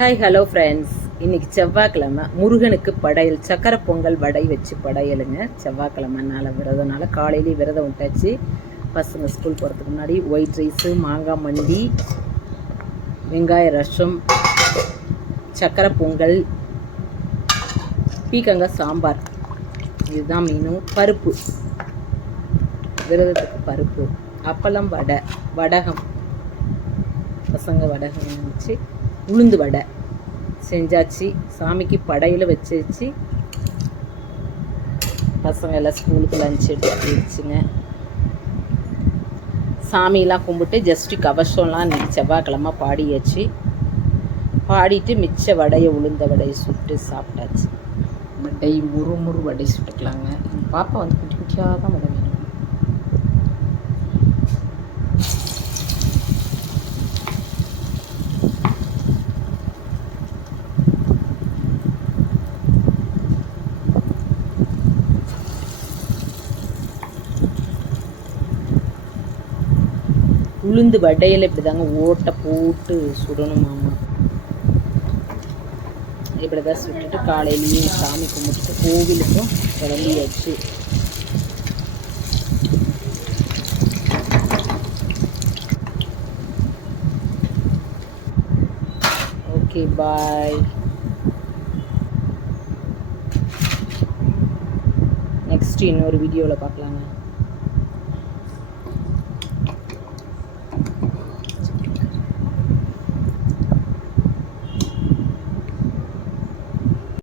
Hi hello friends, இன்றைக்கி செவ்வாய்க்கிழமை முருகனுக்கு படையல் சக்கரை பொங்கல் வடை வச்சு படையலுங்க. செவ்வாய்க்கிழமைனால விரதம்னால காலையிலேயே விரதம் விட்டாச்சு. பசங்க ஸ்கூல் போகிறதுக்கு முன்னாடி ஒயிட் ரைஸு, மாங்காய் மண்டி, வெங்காய ரசம், சக்கரை பொங்கல், பீக்கங்காய் சாம்பார், இதுதான் மெனு. பருப்பு, விரதத்துக்கு பருப்பு, அப்பளம், வடகம், பசங்க வடகம் வச்சு உளுந்து வடை செஞ்சாச்சு. சாமிக்கு படையில் வச்சு பசங்க எல்லாம் ஸ்கூலுக்கு லஞ்ச் எடுத்துச்சுங்க. சாமியெல்லாம் கும்பிட்டு ஜஸ்ட்டு கவசம்லாம் இன்றைக்கி செவ்வாய்க்கிழமை பாடியாச்சு. பாடிட்டு மிச்ச வடையை உளுந்த வடையை சுட்டு சாப்பிட்டாச்சு. வடை முறு வடை சுட்டுக்கலாங்க. பாப்பா வந்து குட்டி குட்டியாக தான் வடை வேணும். உளுந்து வடையில் இப்படி தாங்க ஓட்டை போட்டு சுடணுமாம்மா. இப்படி தான் சுட்டுட்டு காலையிலேயே சாமி கும்பிட்டுட்டு கோவிலுக்கும் கிளம்பியாச்சு. ஓகே, பாய். நெக்ஸ்ட் இன்னொரு வீடியோவில் பார்க்கலாங்க.